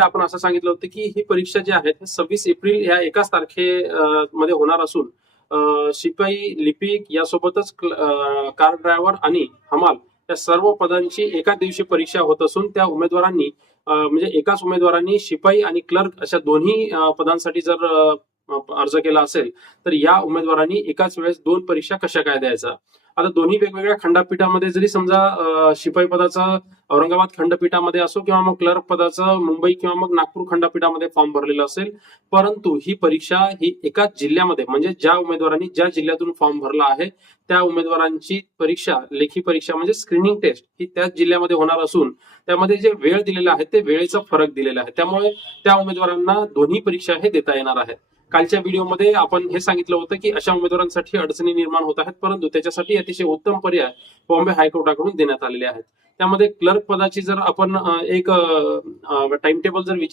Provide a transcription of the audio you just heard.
आपण असं सांगितलं होतं की ही परीक्षा जी आहे 26 एप्रिल या एकाच मध्ये होणार असून शिपाई, लिपिक यासोबतच कार ड्रायव्हर आणि हमाल या सर्व पदांची एका दिवशी परीक्षा होत असून त्या उमेदवारांनी म्हणजे एकाच उमेदवारांनी शिपाई आणि क्लर्क अशा दोन्ही पदांसाठी जर अर्ज केला असेल तर या उमेदवारांनी एकाच वेळेस 2 परीक्षा कशा काय द्यायचा. आता दोन्ही वेगवेगळ्या खंडपीठामध्ये जरी समजा शिपाई पदाचा औरंगाबाद खंडपीठामध्ये असो किंवा मग क्लर्क पदाचा मुंबई किंवा मग नागपूर खंडपीठामध्ये फॉर्म भरलेला असेल, परंतु ही परीक्षा ही एकाच जिल्ह्यामध्ये म्हणजे ज्या उमेदवारांनी ज्या जिल्ह्यातून फॉर्म भरला आहे त्या उमेदवारांची परीक्षा, लेखी परीक्षा म्हणजे स्क्रीनिंग टेस्ट ही त्याच जिल्ह्यामध्ये होणार असून त्यामध्ये जे वेळ दिलेला आहे ते वेळेचा फरक दिलेला आहे. त्यामुळे त्या उमेदवारांना दोन्ही परीक्षा हे देता येणार आहेत. कालच्या व्हिडिओमध्ये आपण हे सांगितलं होतं की अशा उमेदवारांसाठी अडचणी निर्माण होत आहेत, परंतु त्याच्यासाठी अतिशय उत्तम पर्याय बॉम्बे हायकोर्टाकडून देण्यात आलेले आहेत. त्यामध्ये क्लर्क पदाची जर आपण एक टाइम टेबल जर